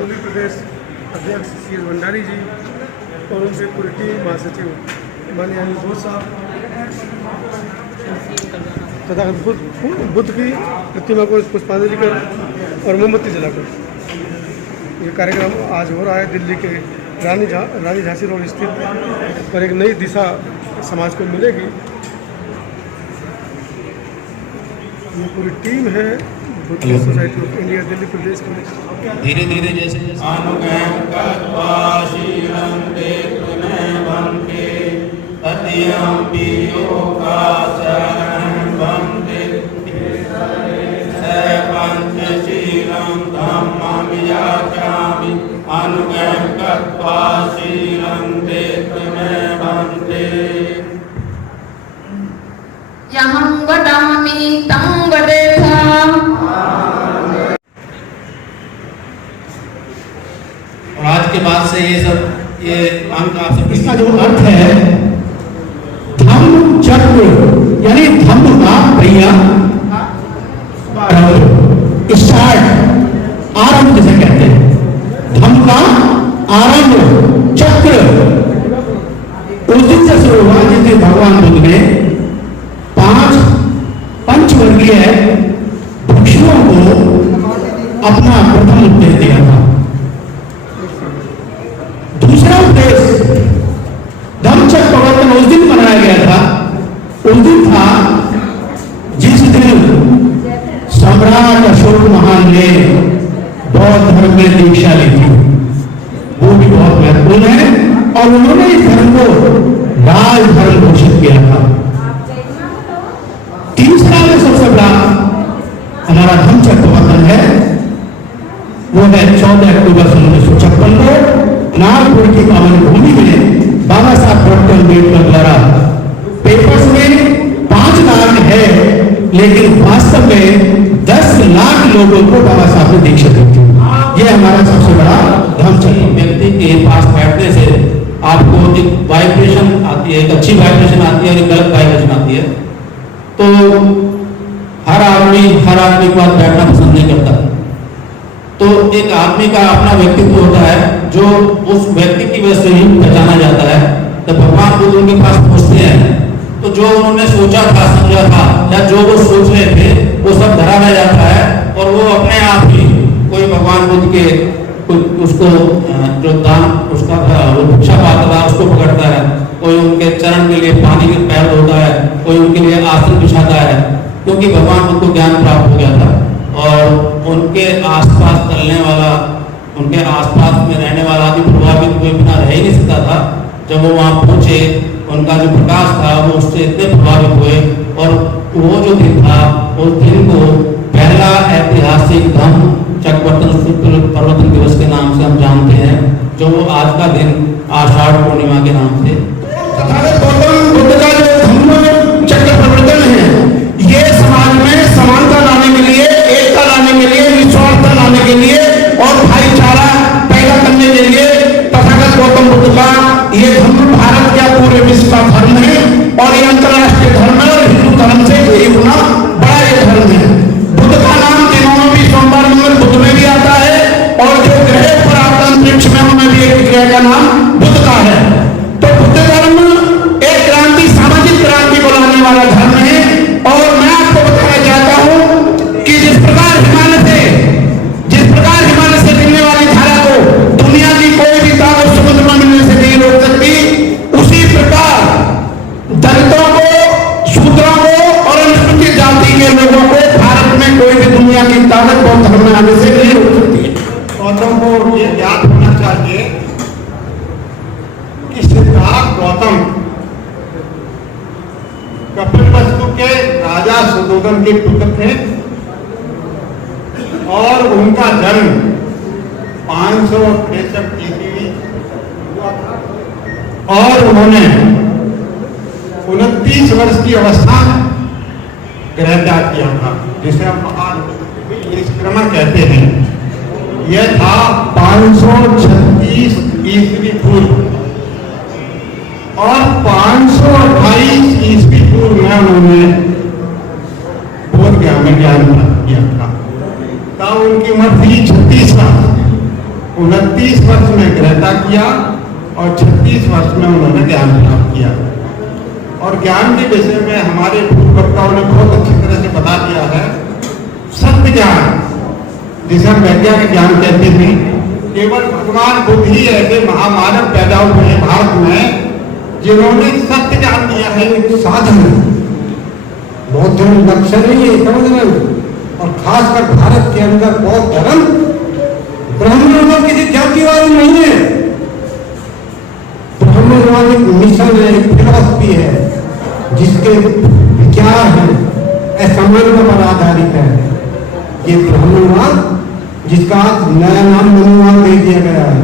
उत्तर प्रदेश अध्यक्ष C S Bhandari जी और उनसे पूरी टीम, महासचिव माननीय अनिल घोष साहब तथा बुद्ध की प्रतिमा को पुष्पांजलि कर और मोमबत्ती जलाकर ये कार्यक्रम आज हो रहा है दिल्ली के रानी झांसी रोड स्थित और एक नई दिशा समाज को मिलेगी। ये पूरी टीम है Buddhist society of India Delhi प्रदेश की। धीरे धीरे जैसे यहं वदामि तं वदेथ। और आज के बाद से ये अंक आप सब इसका जो अर्थ है धम्म चक्र यानी धम्म का पहिया स्टार्ट आरंभ जिसे कहते हैं, धम्म का आरंभ चक्र उस दिन से शुरू हुआ जिस दिन भगवान बुद्ध ने 5 पंचवर्गीय भिक्षुओं को अपना प्रथम उपदेश दिया था। दूसरा उपदेश धम्मचक्र प्रवर्तन उस दिन मनाया गया था, उस दिन था जिस दिन सम्राट अशोक महान ने बौद्ध धर्म में दीक्षा ली थी। वो भी बहुत महत्वपूर्ण है और उन्होंने इस धर्म को राज धर्म घोषित किया था। तीसरा में सबसे बड़ा हमारा धम्मचक्र प्रवर्तन है, वो है 14 अक्टूबर 1956 को नागपुर की पावन भूमि में बाबा साहब डॉक्टर अम्बेडकर द्वारा पेपर्स में 5 लाख है लेकिन वास्तव में 10 लाख लोगों को बाबा साहब ने दीक्षा दी थी। ये हमारा सबसे बड़ा धम्मचक्र। व्यक्ति के पास बैठने से आपको एक वाइब्रेशन आती है, एक अच्छी वाइब्रेशन आती है और एक गलत वाइब्रेशन आती है। तो हर आदमी के पास बैठना पसंद नहीं करता। तो एक आदमी का अपना व्यक्तित्व होता है जो उस व्यक्ति की वजह से ही पहचाना जाता है। तो भगवान बुद्ध उनके पास पहुंचते हैं तो जो उन्होंने सोचा था, समझा था या जो वो सोच रहे थे वो सब धरा रह जाता है और वो अपने आप ही कोई भगवान बुद्ध के उसको जो दान उसका वो भिक्षा पाता था उसको पकड़ता है, कोई उनके चरण के लिए पानी के पैर धोता है, कोई उनके लिए आसन बिछाता है, क्योंकि भगवान बुद्ध को ज्ञान प्राप्त हो गया था और उनके आसपास चलने वाला, उनके आसपास में रहने वाला आदमी प्रभावित हुए बिना रह ही नहीं सकता था। जब वो वहाँ पहुंचे उनका जो प्रकाश था वो उससे इतने प्रभावित हुए और वो जो दिन था उस दिन को पहला ऐतिहासिक धम्म चक्र प्रवर्तन दिवस के नाम से हम जानते हैं, जो वो आज का दिन आषाढ़ पूर्णिमा के नाम से। गौतम बुद्ध का जो धम्म चक्र प्रवर्तन है ये समाज में समानता लाने के लिए, एकता लाने के लिए, निस्वार्थता लाने के लिए और भाईचारा पैदा करने के लिए तथागत गौतम बुद्ध का ये धर्म भारत का पूरे विश्व का धर्म है और ये अंतर्राष्ट्रीय धर्म है और हिंदू धर्म से कई गुना बड़ा ये धर्म है। बुद्ध का नाम दिनों में भी सोमवार मंगल बुद्ध में भी आता है और जो ग्रह पर आता अंतरिक्ष में उनमें भी एक ग्रह का नाम बुद्ध का है। तो बुद्ध धर्म एक क्रांति, सामाजिक क्रांति को लाने वाला धर्म है और मैं आपको बताना चाहता हूं कि जिस प्रकार हिमालय से मिलने वाली धारा को दुनिया की कोई भी ताकत समुद्र में मिलने से नहीं रोक सकती, उसी प्रकार दलितों को, शूद्रों को और अनुसूचित जाति के लोगों को भारत में कोई भी दुनिया की ताकत बौद्ध धर्म में आने से नहीं रोक सकती। गौतम को ये याद होना चाहिए कि सिद्धार्थ गौतम कपिलवस्तु के राजा सुदोधन के पुत्र थे और उनका जन्म 563 ईस्वी हुआ था और उन्होंने 29 वर्ष की अवस्था में ग्रह त्याग किया था, जिसे हम महानिष्क्रमण कहते हैं। यह था 536 ईस्वी पूर्व और 528 ईस्वी पूर्व में उन्होंने बोध ज्ञान में ज्ञान प्राप्त किया था। तब उनकी उम्र थी 36 साल। 29 वर्ष में ग्रेटा किया और 36 वर्ष में उन्होंने ज्ञान प्राप्त किया। और ज्ञान के विषय में हमारे पूर्ववक्ताओं ने बहुत अच्छी तरह से बता दिया है। सत्य ज्ञान, जिसे हम वैज्ञानिक ज्ञान कहते हैं, केवल भगवान बुद्ध ही ऐसे महामानव पैदा हुए हैं भारत में जिन्होंने सत्य ज्ञान दिया है। एक साधन बौद्ध धर्म लक्ष्य नहीं है, समझ रहे हो। और खासकर भारत के अंदर बौद्ध धर्म ब्राह्मणवाद किसी जातिवाद नहीं है। ब्राह्मणवाद एक मिशन है, एक फिलॉसफी है जिसके विचार हैं असमानता पर आधारित है। ये ब्राह्मणवाद जिसका नया नाम मनुवाद दे दिया गया है,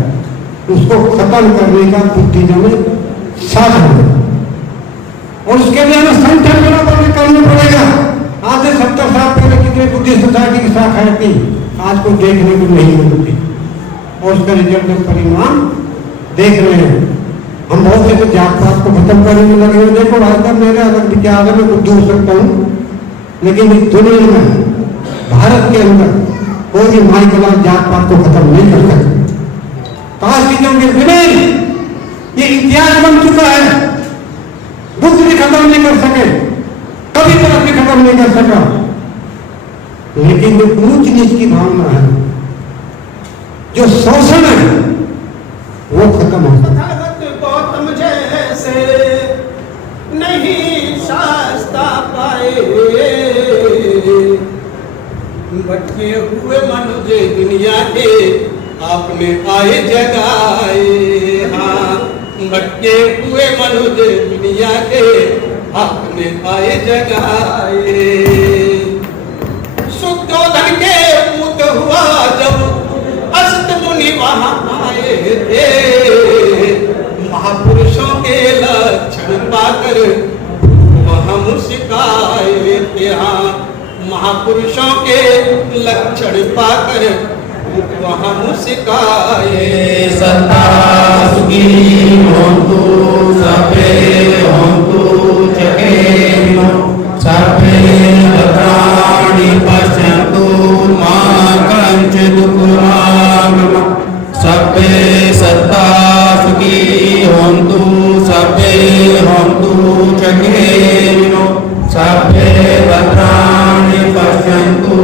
उसको खत्म करने का बुद्धिज्म में साधन है। और उसके लिए हमें संख्या करना पड़ेगा। आज से 70 साल पहले कितने बुद्धिस्ट सोसाइटी की शाखाएं थी, आज को देखने को नहीं मिलती। और उसका रिजल्ट परिणाम देख रहे हैं। हम बहुत से जात पात को खत्म करने में लगे हैं। देखो भाई साहब, मेरे अलग विचार है, मैं बुद्धू हो सकता हूँ, लेकिन इस दुनिया में भारत के अंदर कोई भी माई कला जात पात को खत्म नहीं कर सकता। काश चीजों के बिना ये इतिहास बन चुका है। बुद्ध भी खत्म नहीं कर सके, कभी तरफ भी खत्म नहीं कर सका, लेकिन जो ऊंच नीच की भावना है, जो शोषण है, वो खत्म हो सकता। गौतम जैसे नहीं शास्ता पाए, भटके हुए मनुष्य दुनिया के आपने आए जगाए। हाँ, भटके हुए मनुष्य दुनिया के आपने आए जगाए। सुद्धोधन के पुत्र हुआ जब अस्त मुनि वहां आए थे, महापुरुषों के लक्षण पाकर वहां मुस्काए थे। हाँ, महापुरुषों के लक्षण पाकर वहां मुस्काए। सत्ता सुखी होन्तु सर्वे होन्तु जगेनो सर्वे भद्राणि पश्यन्तु मा कञ्चित् दुःखभाग्। सर्वे सत्ता सुखी होन्तु सर्वे होन्तु जगेनो सर्वे भद्राणि पश्यन्तु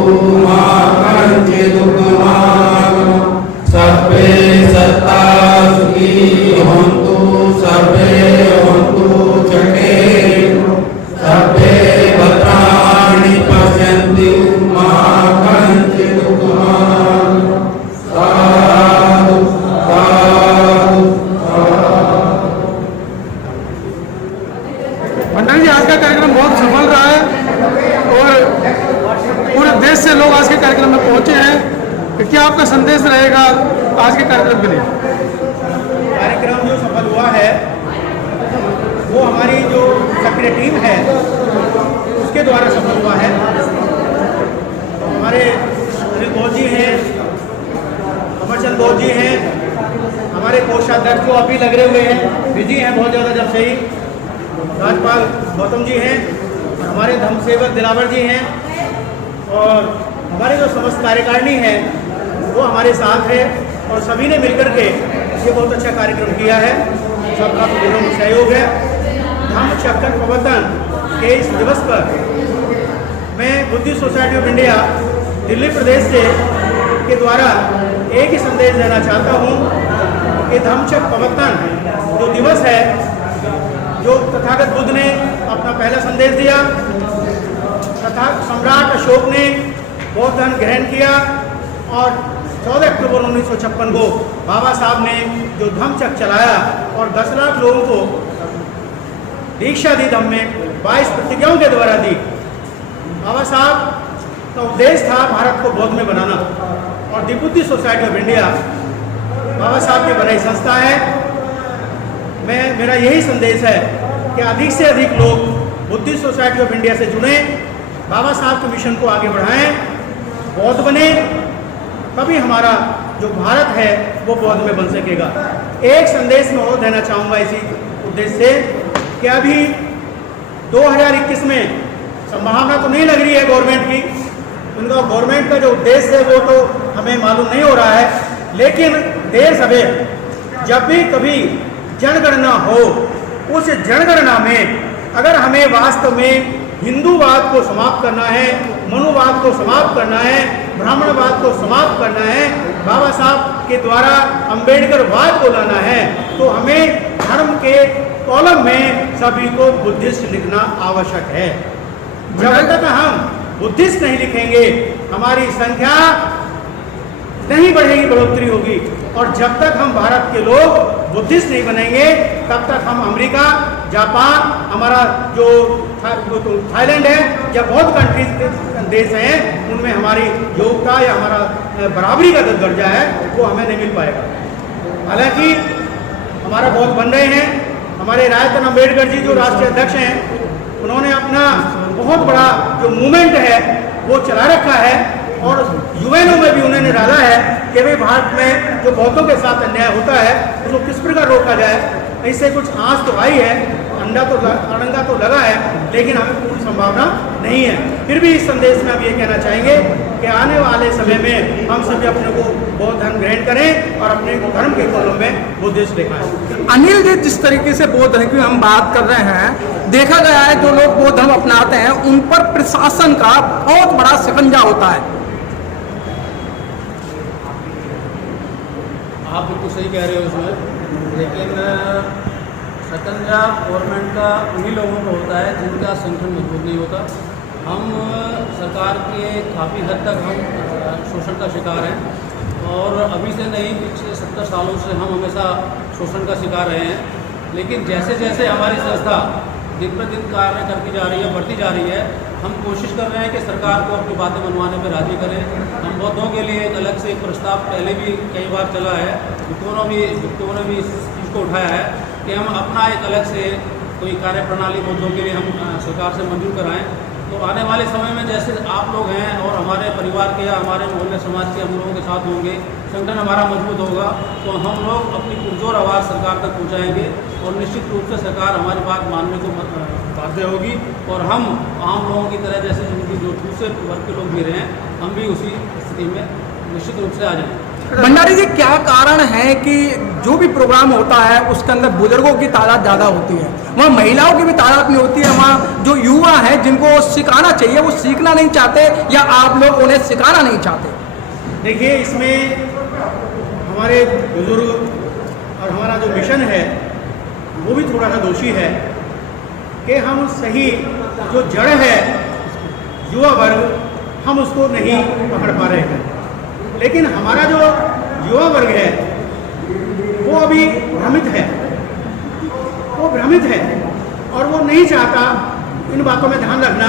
मा कञ्चित् दुःखभाग्। सर्वे सत्ता सुखी होन्तु सर्वे होन्तु जगेनो सर्वे भद्राणि पश्यन्तु मा कञ्चित् दुःखभाग्। साधु साधु मंडल जी, आज का कार्यक्रम बहुत सफल रहा है और पूरे देश से लोग आज के कार्यक्रम में पहुंचे हैं। तो क्या आपका संदेश रहेगा आज के कार्यक्रम के लिए? कार्यक्रम जो सफल हुआ है वो हमारी जो सक्रिय टीम है उसके द्वारा सफल हुआ है। हमारे अनिल बोध जी हैं, अमरचंद बोध जी हैं, हमारे कोषाध्यक्ष को अभी लग रहे हुए हैं, बिजी हैं बहुत ज़्यादा जब से ही। राज्यपाल गौतम जी हैं, हमारे धर्म सेवक दिलावर जी हैं, और हमारे जो समस्त कार्यकारिणी है वो हमारे साथ है। और सभी ने मिलकर के ये बहुत अच्छा कार्यक्रम किया है। सबका विभिन्न सहयोग है। धम्म चक्र प्रवर्तन के इस दिवस पर मैं Buddhist society of India Delhi प्रदेश से के द्वारा एक ही संदेश देना चाहता हूँ कि धम्म चक्र प्रवर्तन जो दिवस है, जो तथागत बुद्ध ने अपना पहला संदेश दिया, तथा सम्राट अशोक ने बौद्ध धर्म ग्रहण किया, और 14 अक्टूबर 1956 को बाबा साहब ने जो धम्म चक्र चलाया और 10 लाख लोगों को दीक्षा दी, धम्म में 22 प्रतिज्ञाओं के द्वारा दी। बाबा साहब का उद्देश्य था भारत को बौद्ध में बनाना, और the Buddhist society of India Baba Saheb की बनाई संस्था है। मेरा यही संदेश है कि अधिक से अधिक लोग बुद्धिस्ट सोसाइटी ऑफ इंडिया से जुड़ें, बाबा साहब के मिशन को आगे बढ़ाएं, बौद्ध बने, तभी हमारा जो भारत है वो बौद्ध में बन सकेगा। एक संदेश मैं और देना चाहूँगा इसी उद्देश्य से कि अभी 2021 में संभावना तो नहीं लग रही है गवर्नमेंट की, उनका गवर्नमेंट का जो उद्देश्य है वो तो हमें मालूम नहीं हो रहा है, लेकिन देर सवेर जब भी कभी जनगणना हो, उस जनगणना में अगर हमें वास्तव में हिंदूवाद को समाप्त करना है, मनुवाद को समाप्त करना है, ब्राह्मणवाद को समाप्त करना है, बाबा साहब के द्वारा अम्बेडकरवाद को लाना है, तो हमें धर्म के कॉलम में सभी को बुद्धिस्ट लिखना आवश्यक है। जब तक हम बुद्धिस्ट नहीं लिखेंगे हमारी संख्या नहीं बढ़ेगी, बढ़ोतरी होगी। और जब तक हम भारत के लोग बुद्धिस्ट नहीं बनेंगे तब तक हम अमेरिका, जापान, हमारा जो थाईलैंड है या बहुत कंट्रीज देश हैं उनमें हमारी योग्यता या हमारा बराबरी का दर्जा है वो हमें नहीं मिल पाएगा। हालांकि हमारा बहुत बन रहे हैं। हमारे रायतन अम्बेडकर जी जो राष्ट्रीय अध्यक्ष हैं उन्होंने अपना बहुत बड़ा जो मूवमेंट है वो चला रखा है और यूएनओ में भी उन्होंने डाला है कि भाई भारत में जो बौद्धों के साथ अन्याय होता है उसको किस प्रकार रोका जाए। इससे कुछ आंच तो आई है, अड़ंगा तो लगा है, लेकिन हमें पूरी संभावना नहीं है। फिर भी इस संदेश में हम ये कहना चाहेंगे कि आने वाले समय में हम सभी अपने को बौद्ध धर्म ग्रहण करें और अपने धर्म के कॉलम में बुद्धिस्ट दिखाएं। अनिल जी, जिस तरीके से बौद्ध धर्म की हम बात कर रहे हैं, देखा गया है जो लोग बौद्ध धर्म अपनाते हैं उन पर प्रशासन का बहुत बड़ा शिकंजा होता है। आप बिल्कुल सही कह रहे हो इसमें, लेकिन शिकंजा गवर्नमेंट का उन्हीं लोगों को होता है जिनका संगठन मजबूत नहीं होता। हम सरकार के काफ़ी हद तक हम शोषण का शिकार हैं और अभी से नहीं, पिछले 70 सालों से हम हमेशा शोषण का शिकार रहे हैं। लेकिन जैसे जैसे हमारी संस्था दिन पर दिन कार्य करती जा रही है, बढ़ती जा रही है, हम कोशिश कर रहे हैं कि सरकार को अपनी बातें मनवाने पर राजी करें। हम बौद्धों के लिए एक अलग से एक प्रस्ताव पहले भी कई बार चला है, विक्टों ने भी इस चीज़ को उठाया है कि हम अपना एक अलग से कोई कार्य प्रणाली बौद्धों के लिए हम सरकार से मंजूर कराएं। तो आने वाले समय में जैसे आप लोग हैं और हमारे परिवार के या हमारे मोहल्ले समाज के हम लोगों के साथ होंगे, संगठन हमारा मजबूत होगा, तो हम लोग अपनी पुरजोर आवाज़ सरकार तक पहुंचाएंगे और निश्चित रूप से सरकार हमारी बात मानने को बाध्य होगी और हम आम लोगों की तरह जैसे जिनकी जो दूसरे वर्ग के लोग भी रहे हैं, हम भी उसी स्थिति में निश्चित रूप से आ जाएंगे। भंडारी जी, क्या कारण है कि जो भी प्रोग्राम होता है उसके अंदर बुजुर्गों की तादाद ज़्यादा होती है, वहाँ महिलाओं की भी तादाद नहीं होती है, वहाँ जो युवा हैं जिनको सिखाना चाहिए वो सीखना नहीं चाहते या आप लोग उन्हें सिखाना नहीं चाहते? देखिए, इसमें हमारे बुजुर्ग और हमारा जो मिशन है वो भी थोड़ा सा दोषी है कि हम सही जो जड़ है युवा वर्ग हम उसको नहीं पकड़ पा रहे हैं। लेकिन हमारा जो युवा वर्ग है वो अभी भ्रमित है, और वो नहीं चाहता इन बातों में ध्यान रखना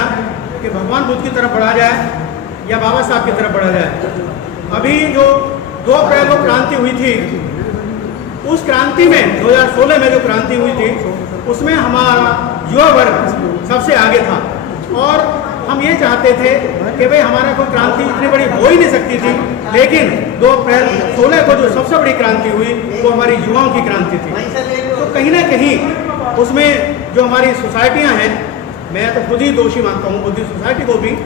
कि भगवान बुद्ध की तरफ बढ़ा जाए या बाबा साहब की तरफ बढ़ा जाए। अभी जो 2 अप्रैल को क्रांति हुई थी, उस क्रांति में 2016 में जो क्रांति हुई थी उसमें हमारा युवा वर्ग सबसे आगे था और हम ये चाहते थे कि भाई हमारा कोई क्रांति इतनी बड़ी हो ही नहीं सकती थी, लेकिन 2 अप्रैल 16 को जो सबसे बड़ी क्रांति हुई वो हमारी युवाओं की क्रांति थी। तो कहीं ना कहीं उसमें जो हमारी सोसाइटियां हैं, मैं तो खुद ही दोषी मानता हूँ बुद्धिस्ट सोसाइटी को भी,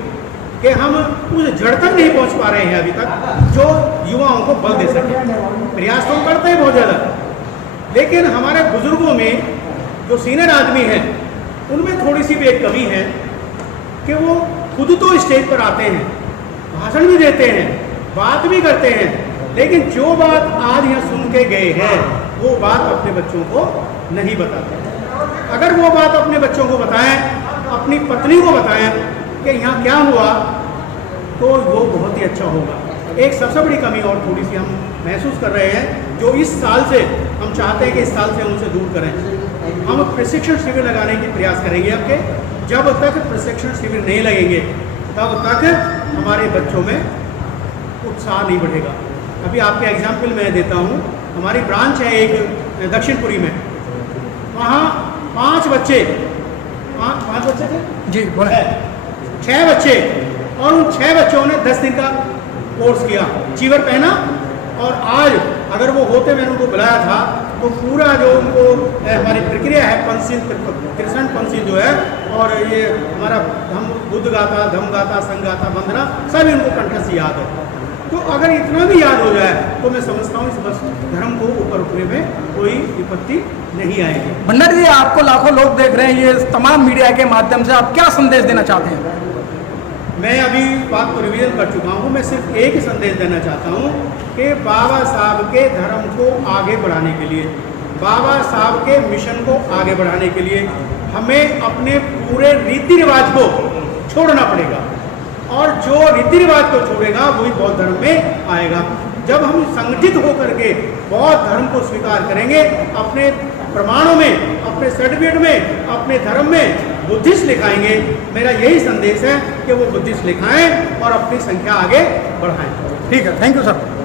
कि हम उस जड़ तक नहीं पहुँच पा रहे हैं अभी तक जो युवाओं को बल दे सके। प्रयास तो हम करते हैं बहुत ज़्यादा, लेकिन हमारे बुजुर्गों में जो सीनियर आदमी हैं उनमें थोड़ी सी भी एक कमी है कि वो खुद तो स्टेज पर आते हैं, भाषण भी देते हैं, बात भी करते हैं, लेकिन जो बात आज यहाँ सुन के गए हैं वो बात अपने बच्चों को नहीं बताते। अगर वो बात अपने बच्चों को बताएं, अपनी पत्नी को बताएं कि यहाँ क्या हुआ, तो वो बहुत ही अच्छा होगा। एक सबसे बड़ी कमी और थोड़ी सी हम महसूस कर रहे हैं जो इस साल से हम चाहते हैं कि इस साल से हम उनसे दूर करें। हम प्रशिक्षण शिविर लगाने की प्रयास करेंगे आपके। जब तक प्रशिक्षण शिविर नहीं लगेंगे तब तक हमारे बच्चों में उत्साह नहीं बढ़ेगा। अभी आपके एग्जाम्पल मैं देता हूँ, हमारी ब्रांच है एक दक्षिणपुरी में, वहाँ 5 बच्चे थे जी, बोले 6 बच्चे, और उन 6 बच्चों ने 10 दिन का कोर्स किया, चीवर पहना, और आज अगर वो होते मैंने उनको बुलाया था तो पूरा जो उनको हमारी प्रक्रिया है पंचशील, त्रिशरण पंचशील जो है, और ये हमारा हम बुद्ध गाथा, धम्म गाथा, संघ गाथा, वंदना सभी उनको कंठ से याद है। तो अगर इतना भी याद हो जाए तो मैं समझता हूँ इस बस धर्म को ऊपर उठने में कोई विपत्ति नहीं आएगी। भंडारी जी, आपको लाखों लोग देख रहे हैं, ये तमाम मीडिया के माध्यम से आप क्या संदेश देना चाहते हैं? मैं अभी बात को रिवीजन कर चुका हूँ, मैं सिर्फ एक ही संदेश देना चाहता हूँ कि बाबा साहब के धर्म को आगे बढ़ाने के लिए, बाबा साहब के मिशन को आगे बढ़ाने के लिए हमें अपने पूरे रीति रिवाज को छोड़ना पड़ेगा, और जो रीति रिवाज को छोड़ेगा वही बौद्ध धर्म में आएगा। जब हम संगठित होकर के बौद्ध धर्म को स्वीकार करेंगे, अपने प्रमाणों में, अपने सर्टिफिकेट में, अपने धर्म में बुद्धिस्ट लिखाएंगे, मेरा यही संदेश है कि वो बुद्धिस्ट लिखाएं और अपनी संख्या आगे बढ़ाएं। ठीक है, थैंक यू सर।